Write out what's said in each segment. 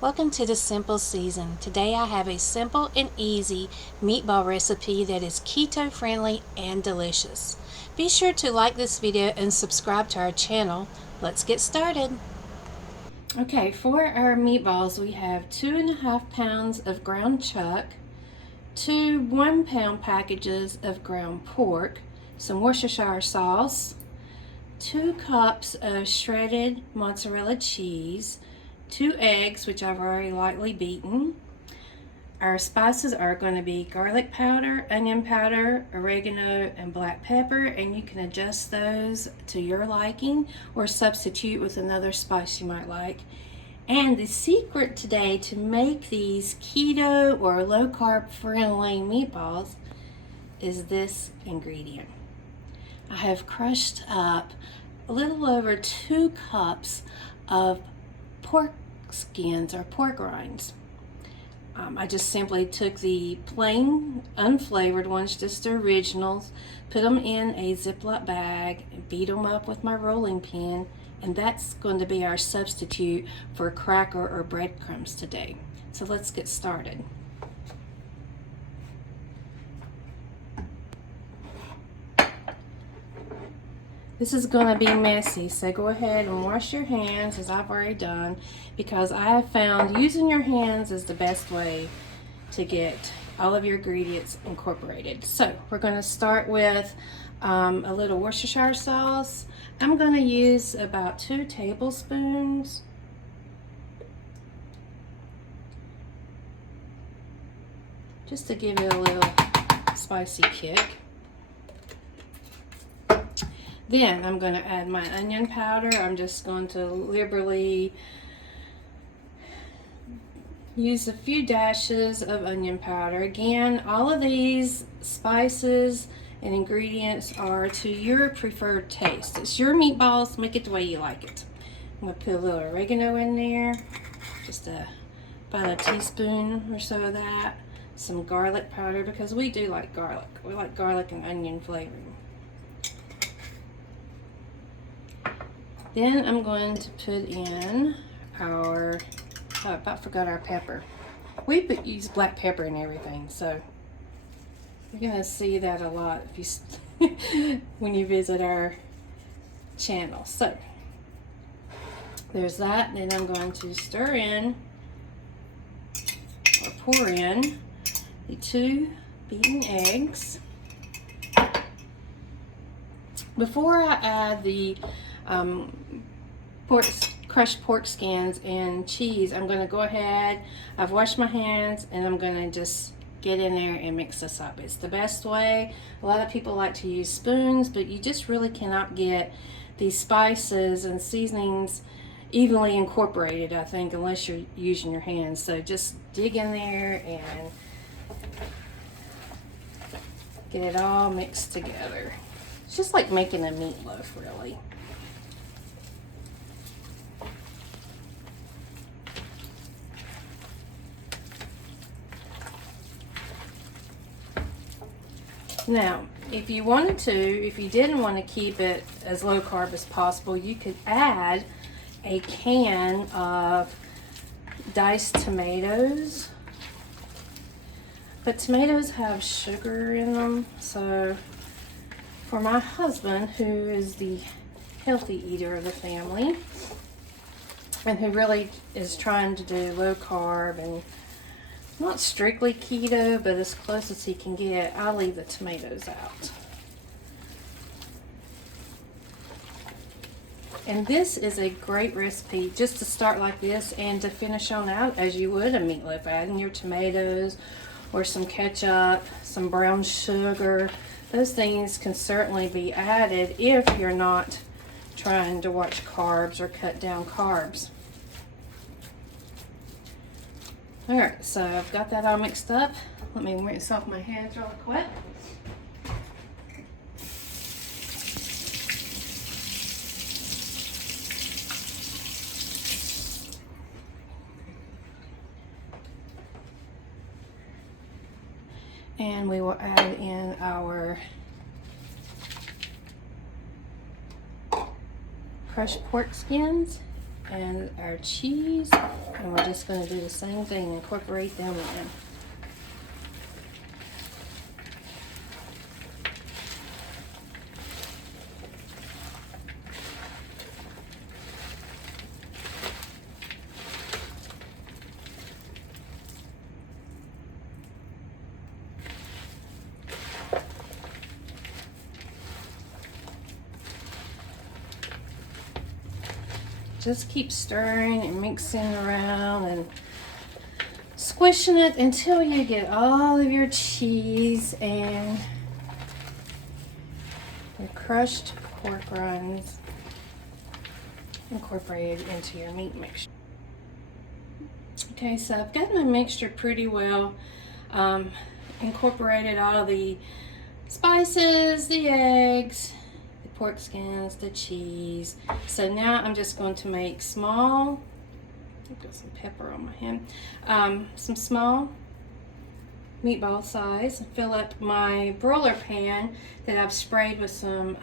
Welcome to the Simple Season. Today I have a simple and easy meatball recipe that is keto friendly and delicious. Be sure to like this video and subscribe to our channel. Let's get started. Okay, for our meatballs we have 2.5 pounds of ground chuck, 2 1-pound packages of ground pork, some Worcestershire sauce, 2 cups of shredded mozzarella cheese, 2 eggs, which I've already lightly beaten. Our spices are going to be garlic powder, onion powder, oregano, and black pepper, and you can adjust those to your liking or substitute with another spice you might like. And the secret today to make these keto or low carb friendly meatballs is this ingredient. I have crushed up a little over 2 cups of pork skins or pork rinds. I just simply took the plain unflavored ones, just the originals, put them in a Ziploc bag and beat them up with my rolling pin, and that's going to be our substitute for cracker or breadcrumbs today. So let's get started. This is going to be messy, so go ahead and wash your hands, as I've already done, because I have found using your hands is the best way to get all of your ingredients incorporated. So we're going to start with a little Worcestershire sauce. I'm going to use about 2 tablespoons. Just to give it a little spicy kick. Then I'm going to add my onion powder. I'm just going to liberally use a few dashes of onion powder. Again, all of these spices and ingredients are to your preferred taste. It's your meatballs, make it the way you like it. I'm going to put a little oregano in there, just about a teaspoon or so of that. Some garlic powder, because we do like garlic. We like garlic and onion flavoring. Then I'm going to put in our, I about forgot our pepper. We use black pepper in everything, so you're going to see that a lot if you when you visit our channel. So there's that. Then I'm going to stir in or pour in the 2 beaten eggs. Before I add the crushed pork skins and cheese, I'm going to go ahead, I've washed my hands, and I'm going to just get in there and mix this up. It's the best way. A lot of people like to use spoons, but you just really cannot get these spices and seasonings evenly incorporated, I think, unless you're using your hands. So just dig in there and get it all mixed together. It's just like making a meatloaf, really. Now, if you wanted to, if you didn't want to keep it as low carb as possible, you could add a can of diced tomatoes. But tomatoes have sugar in them, so for my husband, who is the healthy eater of the family, and who really is trying to do low carb and not strictly keto, but as close as he can get, I'll leave the tomatoes out. And this is a great recipe just to start like this and to finish on out as you would a meatloaf, adding your tomatoes or some ketchup, some brown sugar. Those things can certainly be added if you're not trying to watch carbs or cut down carbs. Alright, so I've got that all mixed up. Let me rinse off my hands real quick. And we will add in our crushed pork skins and our cheese. And we're just going to do the same thing, incorporate them in. Just keep stirring and mixing around and squishing it until you get all of your cheese and your crushed pork rinds incorporated into your meat mixture. Okay, so I've got my mixture pretty well incorporated all of the spices, the eggs, pork skins, the cheese. So now I'm just going to make small, I've got some pepper on my hand, some small meatball size. Fill up my broiler pan that I've sprayed with some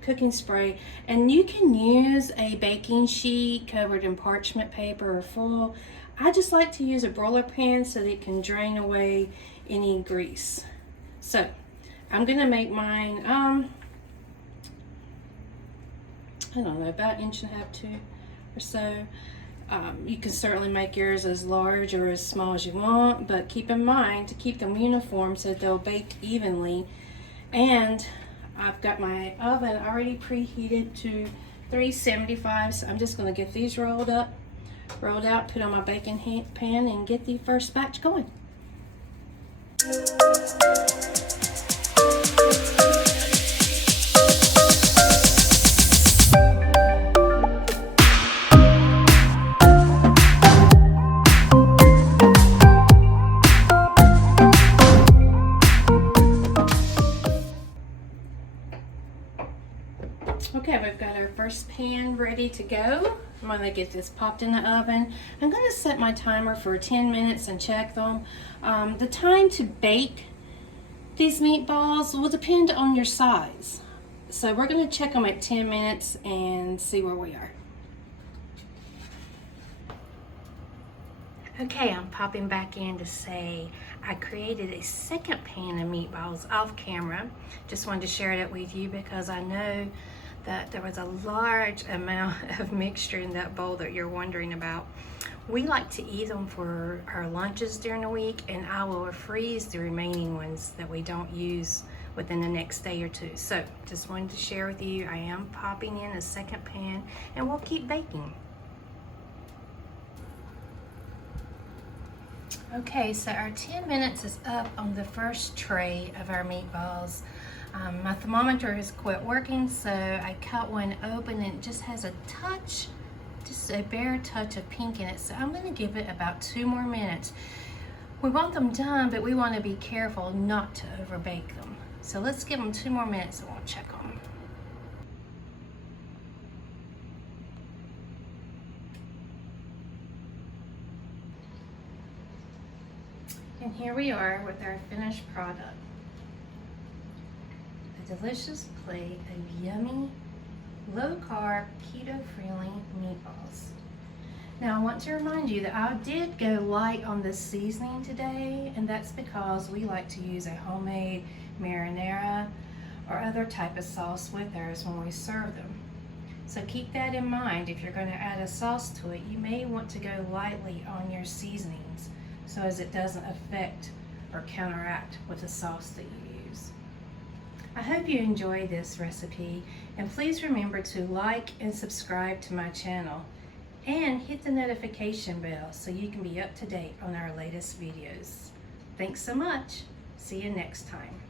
cooking spray, and you can use a baking sheet covered in parchment paper or foil. I just like to use a broiler pan so that it can drain away any grease. So I'm gonna make mine I don't know, about 1.5 inches, 2 or so. You can certainly make yours as large or as small as you want, but keep in mind to keep them uniform so they'll bake evenly. And I've got my oven already preheated to 375, so I'm just going to get these rolled out, put on my baking pan, and get the first batch going. Okay, we've got our first pan ready to go. I'm going to get this popped in the oven. I'm going to set my timer for 10 minutes and check them. The time to bake these meatballs will depend on your size. So we're going to check them at 10 minutes and see where we are. Okay, I'm popping back in to say I created a second pan of meatballs off camera. Just wanted to share that with you because I know that there was a large amount of mixture in that bowl that you're wondering about. We like to eat them for our lunches during the week, and I will freeze the remaining ones that we don't use within the next day or two. So just wanted to share with you, I am popping in a second pan and we'll keep baking. Okay, so our 10 minutes is up on the first tray of our meatballs. My thermometer has quit working, so I cut one open and it just has a touch, just a bare touch of pink in it. So I'm going to give it about 2 more minutes. We want them done, but we want to be careful not to overbake them. So let's give them 2 more minutes and we'll check on them. And here we are with our finished product. A delicious plate of yummy, low-carb, keto-friendly meatballs. Now I want to remind you that I did go light on the seasoning today, and that's because we like to use a homemade marinara or other type of sauce with ours when we serve them. So keep that in mind. If you're going to add a sauce to it, you may want to go lightly on your seasonings so as it doesn't affect or counteract with the sauce that you use. I hope you enjoy this recipe, and please remember to like and subscribe to my channel and hit the notification bell so you can be up to date on our latest videos. Thanks so much. See you next time.